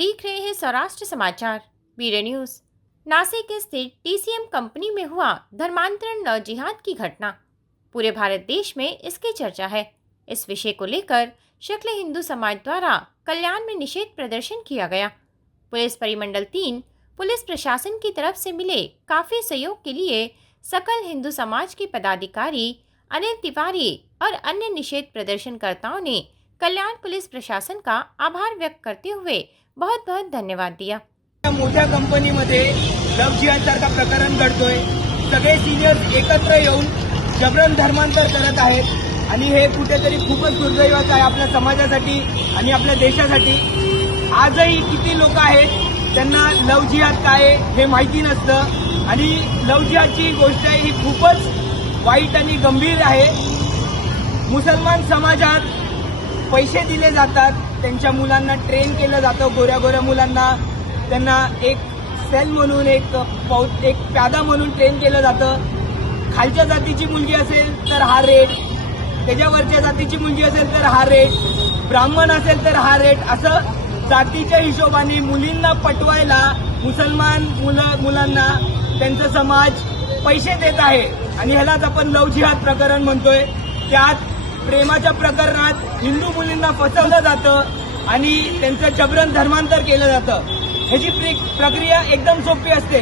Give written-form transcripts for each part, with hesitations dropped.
देख रहे हैं सौराष्ट्र समाचार ब्यूरो न्यूज। नासिक स्थित टीसीएम कंपनी में हुआ धर्मांतरण लव जिहाद की घटना। पूरे भारत देश में इसकी चर्चा है। इस विषय को लेकर शक्ल हिंदू समाज द्वारा कल्याण में निषेध प्रदर्शन किया गया। पुलिस परिमंडल 3 पुलिस प्रशासन की तरफ से मिले काफी सहयोग के लिए सकल हिंदू समाज के पदाधिकारी अनिल तिवारी और अन्य निषेध प्रदर्शनकर्ताओं ने कल्याण पुलिस प्रशासन का आभार व्यक्त करते हुए बहुत बहुत धन्यवाद दिया। मोठ्या कंपनीमध्ये लव जिहाद सारखा प्रकरण घडतोय। सगळे सिनियर्स एकत्र येऊन जबरन धर्मांतर करत आहेत आणि हे कुठेतरी खूपच दुर्दैवाचं आहे आपल्या समाजासाठी आणि आपल्या देशासाठी। आजही किती लोक आहेत त्यांना लव जिहाद काय हे माहिती नसतं आणि लव जिहादची गोष्ट ही खूपच वाईट आणि गंभीर आहे। मुसलमान समाजात पैसे दिले जातात, त्यांच्या मुलांना ट्रेन केलं जातं, गोऱ्या गोऱ्या मुलांना त्यांना एक सेल म्हणून एक प्यादा म्हणून ट्रेन केलं जातं। खालच्या जातीची मुलगी असेल तर हा रेट, त्याच्यावरच्या जातीची मुलगी असेल तर हा रेट, ब्राह्मण असेल तर हा रेट, असं जातीच्या हिशोबाने मुलींना पटवायला मुसलमान मुलांना त्यांचा समाज पैसे देत आहे आणि ह्यालाच आपण लव जिहाद प्रकरण म्हणतोय। त्यात प्रेमाच्या प्रकरणात हिंदू मुलींना फसवलं जातं आणि त्यांचं जबरन धर्मांतर केलं जातं। ह्याची प्रक्रिया एकदम सोपी असते।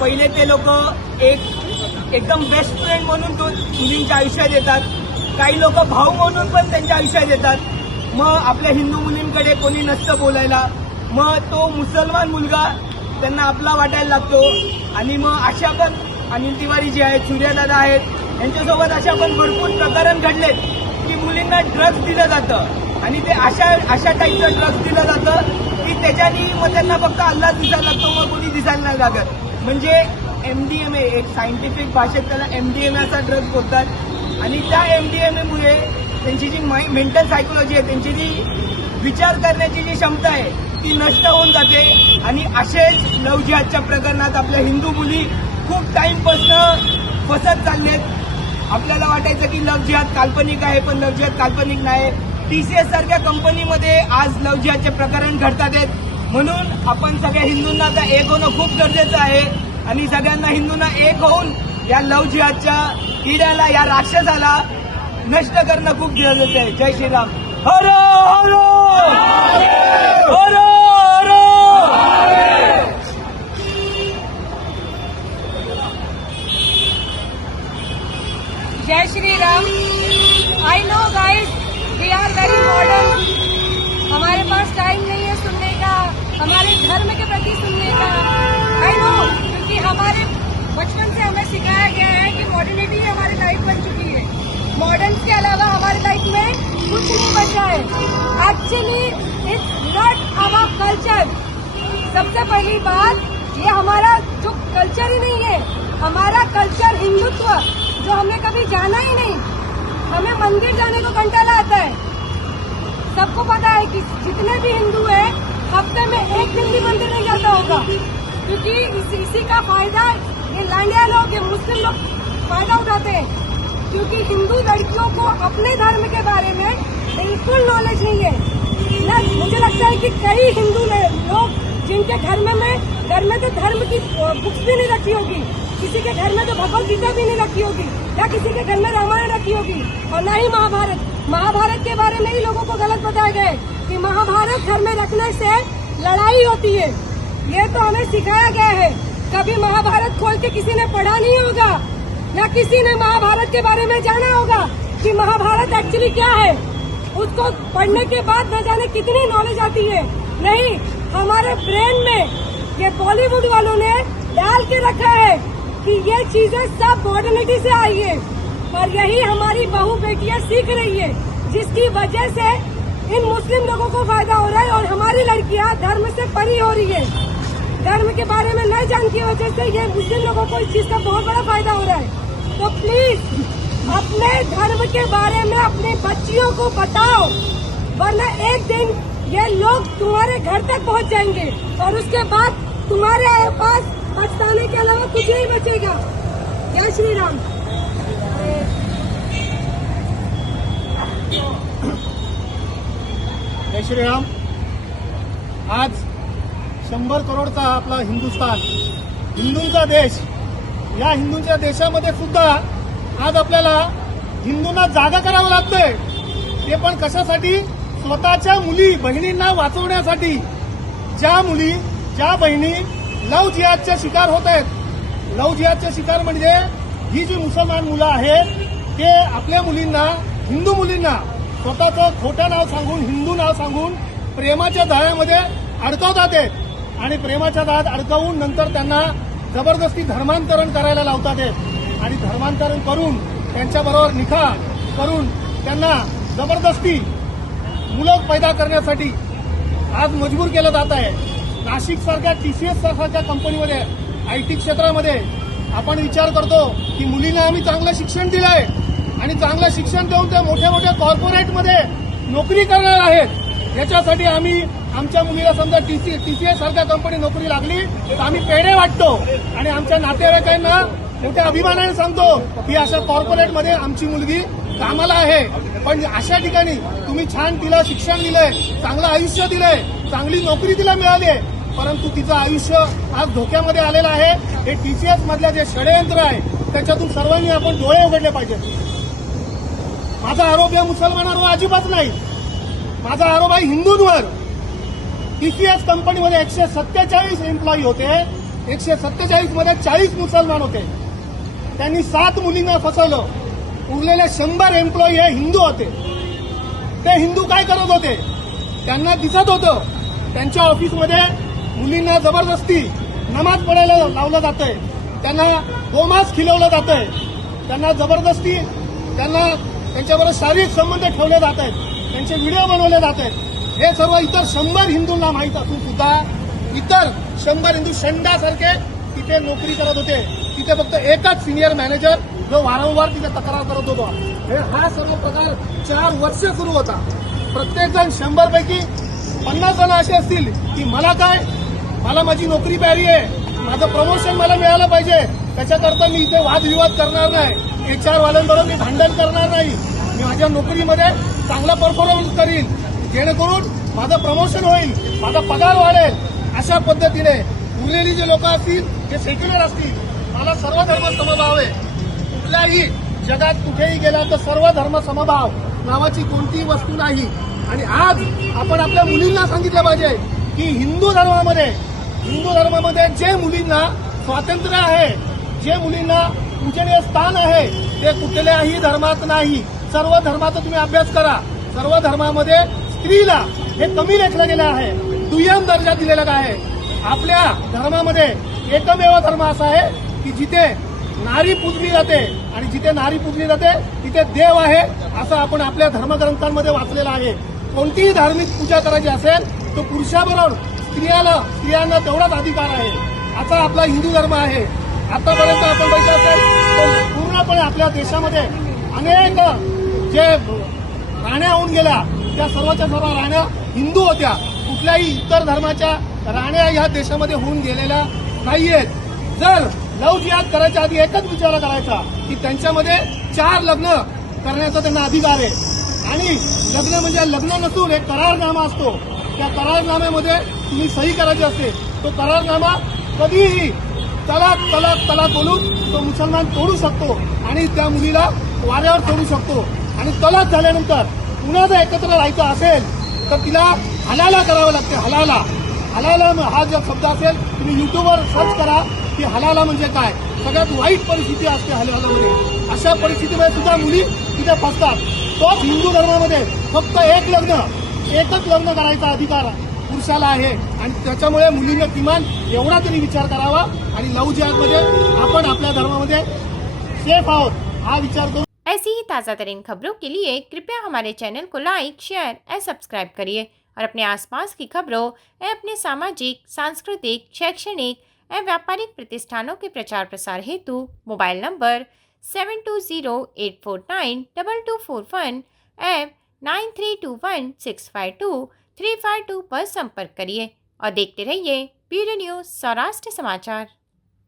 पहिले ते लोक एकदम बेस्ट फ्रेंड म्हणून तो मुलींच्या आयुष्यात येतात, काही लोक भाऊ म्हणून पण त्यांच्या आयुष्यात येतात। मग आपल्या हिंदू मुलींकडे कोणी नसतं बोलायला, मग तो मुसलमान मुलगा त्यांना आपला वाटायला लागतो आणि मग अशा पण अनिल तिवारी जे आहेत, सूर्यदादा आहेत, यांच्यासोबत अशा पण भरपूर प्रकरण घडलेत की मुलींना ड्रग्ज दिलं जातं आणि ते अशा टाईपचं ड्रग्ज दिलं जातं की त्याच्यानी मग त्यांना फक्त अल्लाह दिसायला लागतो, मग कोणी दिसायला नाही लागत। म्हणजे MDMA, एक सायंटिफिक भाषेत त्याला MDMA असा ड्रग्ज बोलतात आणि त्या MDMA मुळे त्यांची जी मेंटल सायकोलॉजी आहे, त्यांची जी विचार करण्याची जी क्षमता आहे ती नष्ट होऊन जाते आणि असेच लव जिहादच्या प्रकरणात आपल्या हिंदू मुली खूप टाईमपासून फसत चाललेत। आपल्याला वाटायचं की लव जिहाद काल्पनिक आहे, पण लव जिहाद काल्पनिक नाही। TCS सारख्या कंपनीमध्ये आज लव जिहादचे प्रकरण घडतात आहेत, म्हणून आपण सगळ्या हिंदूंना आता एक होणं खूप गरजेचं आहे आणि सगळ्यांना हिंदूंना एक होऊन या लव जिहादच्या किड्याला, या राक्षसाला नष्ट करणं खूप गरजेचं आहे। जय श्रीराम। हर हर हर जय Shri Ram. I know guys, we are very modern, हमारे पास टाइम नहीं है सुनने का, हमारे धर्म के प्रति सुनने का। आई नो, क्योंकि हमारे बचपन से हमें सिखाया गया है कि मॉडर्निटी हमारी लाइफ बन चुकी है। मॉडर्न के अलावा हमारी लाइफ में कुछ नहीं बचा है। Actually it's not our culture. सबसे पहली बात, ये हमारा जो कल्चर ही नहीं है, हमारा कल्चर हिंदुत्व जो हमने कभी जाना ही नहीं। हमें मंदिर जाने को कंटाला आता है। सबको पता है कि जितने भी हिंदू हैं हफ्ते में एक दिन भी मंदिर नहीं जाता होगा, क्योंकि इसी का फायदा ये लांडिया लोग, ये मुस्लिम लोग फायदा उठाते हैं, क्योंकि हिंदू लड़कियों को अपने धर्म के बारे में बिल्कुल नॉलेज नहीं है ना। मुझे लगता है कि कई हिंदू लोग जिनके घर में तो धर्म की बुक्स भी नहीं रखी होगी, किसी के घर में तो भगवत गीता भी नहीं रखी होगी, या किसी के घर में रामायण रखी होगी, और न ही महाभारत के बारे में ही लोगों को गलत बताया गया है कि महाभारत घर में रखने से लड़ाई होती है। ये तो हमें सिखाया गया है। कभी महाभारत खोल के किसी ने पढ़ा नहीं होगा, न किसी ने महाभारत के बारे में जाना होगा कि महाभारत एक्चुअली क्या है। उसको पढ़ने के बाद न जाने कितनी नॉलेज आती है। नहीं, हमारे ब्रेन में ये बॉलीवुड वालों ने डाल के रखा है कि ये चीजें सब मॉडर्निटी से आई है, और यही हमारी बहू बेटियां सीख रही है, जिसकी वजह से इन मुस्लिम लोगों को फायदा हो रहा है और हमारी लड़कियां धर्म से परी हो रही है। धर्म के बारे में न जान की वजह से ये मुस्लिम लोगों को इस चीज का बहुत बड़ा फायदा हो रहा है। तो प्लीज अपने धर्म के बारे में अपनी बच्चियों को बताओ, वरना एक दिन ये लोग तुम्हारे घर तक पहुंच जाएंगे और उसके बाद तुम्हारे पास पछताने के अलावा कुछ नहीं बचेगा। जय श्री राम। जय श्रीराम। आज 100 करोडचा आपला हिंदुस्थान, हिंदूंचा देश, या हिंदूंच्या देशामध्ये सुद्धा आज आपल्याला हिंदूंना जागा करावं लागतंय. ते पण कशासाठी? स्वतःच्या मुली बहिणींना वाचवण्यासाठी. ज्या मुली, ज्या बहिणी लव जिहादच्या शिकार होत आहेत, लव जिहादचे शिकार म्हणजे ही जी मुसलमान मुलं आहेत ते आपल्या मुलींना, हिंदू मुलींना स्वतःचं खोटं नाव सांगून, हिंदू नाव सांगून प्रेमाच्या जाळ्यामध्ये अडकवतात आहेत आणि प्रेमाच्या जाळ्यात अडकवून नंतर त्यांना जबरदस्ती धर्मांतरण करायला लावतात आहेत आणि धर्मांतरण करून त्यांच्याबरोबर निकाह करून त्यांना जबरदस्ती मुलं पैदा करण्यासाठी आज मजबूर केलं जात आहे. नाशिक सारख्या TCS सारख्या कंपनीमध्ये, IT क्षेत्रामध्ये आपण विचार करतो की मुलींना आम्ही चांगलं शिक्षण दिलंय आणि चांगलं शिक्षण देऊन त्या मोठ्या मोठ्या कॉर्पोरेटमध्ये नोकरी करणार आहेत. याच्यासाठी आम्ही आमच्या मुलीला समजा TCS सारख्या कंपनी नोकरी लागली तर आम्ही पेढे वाटतो आणि आमच्या नातेवाईकांना मोठ्या अभिमानाने सांगतो की अशा कॉर्पोरेटमध्ये आमची मुलगी कामाला आहे. पण अशा ठिकाणी तुम्ही छान तिला शिक्षण दिलंय, चांगलं आयुष्य दिलंय, चांगली नोकरी तिला मिळाली आहे, परंतु तिचं आयुष्य आज धोक्यामध्ये आलेलं आहे. हे TCS मधलं जे षडयंत्र आहे त्याच्यातून सर्वांनी आपण डोळे उघडले पाहिजेत. माझा आरोप या मुसलमानांवर अजिबात नाही, माझा आरोप आहे हिंदूंवर. TCS कंपनीमध्ये 147 एम्प्लॉई होते, 147 मध्ये 40 मुसलमान होते. त्यांनी 7 मुलींना फसवलं. उरलेले 100 एम्प्लॉई हे हिंदू होते. ते हिंदू काय करत होते? त्यांना दिसत होतं त्यांच्या ऑफिसमध्ये मुलींना जबरदस्ती नमाज पडायला लावलं जातंय, त्यांना गोमांस खिलवलं जातंय, त्यांना जबरदस्ती त्यांच्याबरोबर शारीरिक संबंध ठेवले जात आहेत, त्यांचे व्हिडिओ बनवले जात आहेत. हे सर्व इतर 100 हिंदूंना माहीत असून सुद्धा इतर 100 हिंदू शंडासारखे तिथे नोकरी करत होते. तिथे फक्त एकच सिनियर मॅनेजर जो वारंवार तिथे तक्रार करत होता. हा सर्व प्रकार 4 वर्ष सुरू होता. प्रत्येक जण 100 पैकी 50 जण असे असतील की मला काय, मला माझी नोकरी प्यारी आहे, माझं प्रमोशन मला मिळालं पाहिजे, त्याच्याकरता मी इथे वादविवाद करणार नाही, HR वाल्यांबरोबर मी भांडण करणार नाही, मी माझ्या नोकरीमध्ये चांगला परफॉर्मन्स करीन जेणेकरून माझं प्रमोशन होईल, माझा पगार वाढेल. अशा पद्धतीने उरलेली जे लोक असतील ते सेक्युलर असतील. मला सर्व धर्म समभाव आहे. कुठल्याही जगात कुठेही गेला तर सर्व धर्म समभाव नावाची कोणतीही वस्तू नाही. आणि आज आपण आपल्या मुलींना सांगितलं पाहिजे की हिंदू धर्मामध्ये जे मुलींना स्वातंत्र्य आहे, जे मुलींना पूजनीय स्थान आहे ते कुठल्याही धर्मात नाही. सर्व धर्माचा तुम्ही अभ्यास करा. सर्व धर्मामध्ये स्त्रीला हे कमी लेखलं गेलं आहे, दुय्यम दर्जा दिलेला आहे. आपल्या धर्मामध्ये एकमेव धर्म असा आहे की जिथे नारी पूजली जाते आणि जिथे नारी पूजली जाते तिथे देव आहे, असं आपण आपल्या धर्मग्रंथांमध्ये वाचलेलं आहे. कोणतीही धार्मिक पूजा करायची असेल तर पुरुषाबरोबर स्त्रियांना तेवढाच अधिकार आहे. असा आपला हिंदू धर्म आहे. आतापर्यंत आपण बघितलं असेल तर पूर्णपणे आपल्या देशामध्ये अनेक जे राण्या होऊन गेल्या त्या सर्वच्या सर्व राण्या हिंदू होत्या. कुठल्याही इतर धर्माच्या राण्या या देशामध्ये होऊन गेलेल्या नाहीयेत. जर लव जिहाद करायच्या आधी एकच विचार करायचा की त्यांच्यामध्ये 4 लग्न करण्याचा त्यांना अधिकार आहे. आणि लग्न म्हणजे लग्न नसून एक करारनामा असतो. त्या करारनाम्यामध्ये तुम्ही सही करायची असते. तो करारनामा कधीही तलाक तलाक तलाक बोलून तो मुसलमान तोडू शकतो आणि त्या मुलीला वाऱ्यावर सोडू शकतो. आणि तलाक झाल्यानंतर पुन्हा जर एकत्र राहायचं असेल तर तिला हलाला करावं लागते. हलाला हा जो शब्द असेल तुम्ही युट्यूबवर सर्च करा की हलाला म्हणजे काय. सगळ्यात वाईट परिस्थिती असते हलालामध्ये. अशा परिस्थितीमध्ये सुद्धा मुली तिथे फसतात. तोच हिंदू धर्मामध्ये फक्त एकच लग्न करायचा अधिकार पुरुषाला आहे. आणि त्याच्यामुळे मुलींनी किमान एवढा तरी विचार करावा आणि लव जिहादमध्ये आपण आपल्या धर्मामध्ये सेफ आहोत हा विचार करून. ऐसी ही ताज़ा तरीन खबरों के लिए कृपया हमारे चैनल को लाइक, शेयर और सब्सक्राइब करिए और अपने आसपास की खबरों और अपने सामाजिक, सांस्कृतिक, शैक्षणिक और व्यापारिक प्रतिष्ठानों के प्रचार प्रसार हेतु मोबाइल नंबर 7208492241 और 9321652352 पर संपर्क करिए और देखते रहिए ब्यूरो न्यूज़ सौराष्ट्र समाचार।